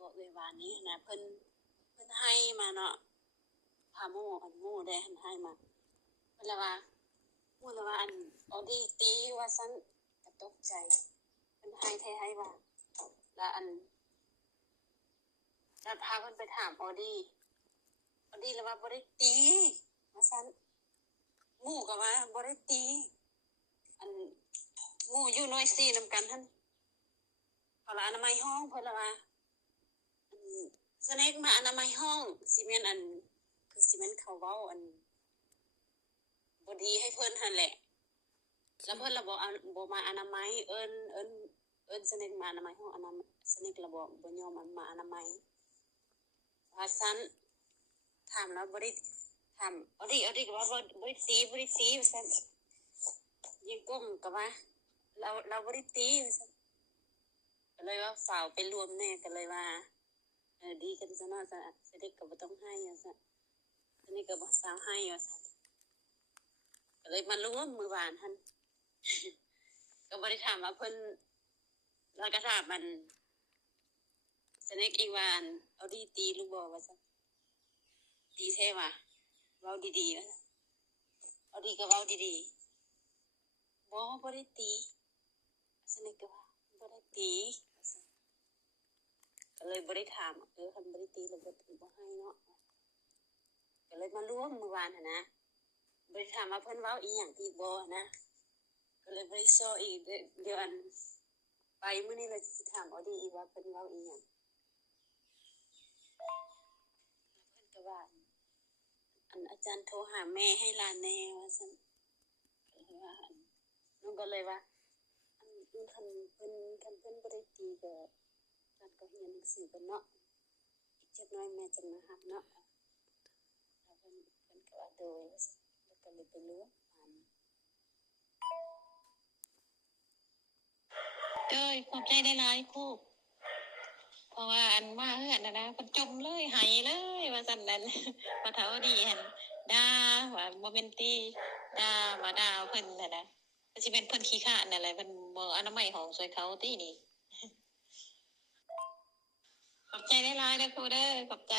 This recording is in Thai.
บอกเววานนี้นะเพิ่นให้มาเนาะพาหมู่อันหมู่ได้หันให้มาเพิ่นละว่าหมู่ละว่าอันเอาดีตีว่าซั่นก็ตกใจเพิ่นให้แท้ให้ว่าแล้วอันแล้วพาเพิ่นไปถามออดี้แล้วว่าบ่ได้ตีว่าซั่นหมู่ก็ว่าบ่ได้ตีอันหมู่อยู่หน่วย4นำกันหั่นเขาละอนามัยห้องเพิ่นละว่าอันสเน็กมาอนามัยห้องสิแม่นอันคือสิแม่นเขาเว้าอันบ่ดีให้เพิ่นหั่นแหละแล้วเพิ่นละบ่มาอนามัยเอิ้นสเน็กมาอนามัยห้องอนามัยสเน็กละบ่ยอมอันมาอนามัยว่าซั่นถามแล้วบ่ได้ถามออดี้ก็ว่าบ่ได้ตีว่าซั่นยิงก้มก็ว่าเราบ่ได้ตีว่าซั่นก็เลยว่าฝากไปรวมแน่ก็เลยว่าดีกันซะเนาะซะสเน็กก็บ่ต้องให้ว่าซั่นสเน็กก็บ่สาวให้ว่าซั่นก็เลยมารวมมื้อวานหั่น ก็บ่ได้ถามว่าเพิ่นแล้วก็ถามมันสเน็กอีกว่าอันเอาดีตีลูกบ่ว่าซั่นดีแท้ว่ะเว้าดีๆว่าซั่นเอาดีก็เว้าดีๆบ่ได้ตีสเน็กก็ว่าบ่ได้ตีว่าซั่นก็เลยบ่ได้ถามคันบ่ได้ตีแล้วบ่ให้เนาะก็เลยมารวมมื้อวานหั่นนะบ่ได้ถามว่าเพิ่นเว้าอีหยังอีกบ่นะก็เลยบ่ได้ซ้ออีกเดี๋ยวอันไปมื้อนี้เลยสิถามเอาดีอีกว่าเพิ่นเว้าอีหยังเพิ่นก็ว่าอันอาจารย์โทรหาแม่ให้หลานแน่ว่าซั่นก็เลยว่าน้องก็เลยว่าอันคันเพิ่นบ่ได้ตีก็หลานก็เรียนหนังสือกันเนาะอีกจักหน่อยแม่จะมารับเนาะแล้วเพิ่นก็ว่าโดยว่าซั่นแล้วก็เลยไปรวมขอบใจได้หลายครูเพราะว่าอันมาเฮือนนะเพิ่นจมเลยไหายเลยว่าซั่นนั้น ว่าเฒ่าดีหั่นด่าว่าบ่แม่นตีด่ามาด่าเพิ่นนะก็สิเป็นเพิ่นขี้คร้านนั่นแหละเพิ่นบ่อนามัยห้องช่วยเขาตินี่ ขอบใจหลายๆเด้อครูเด้อขอบใจ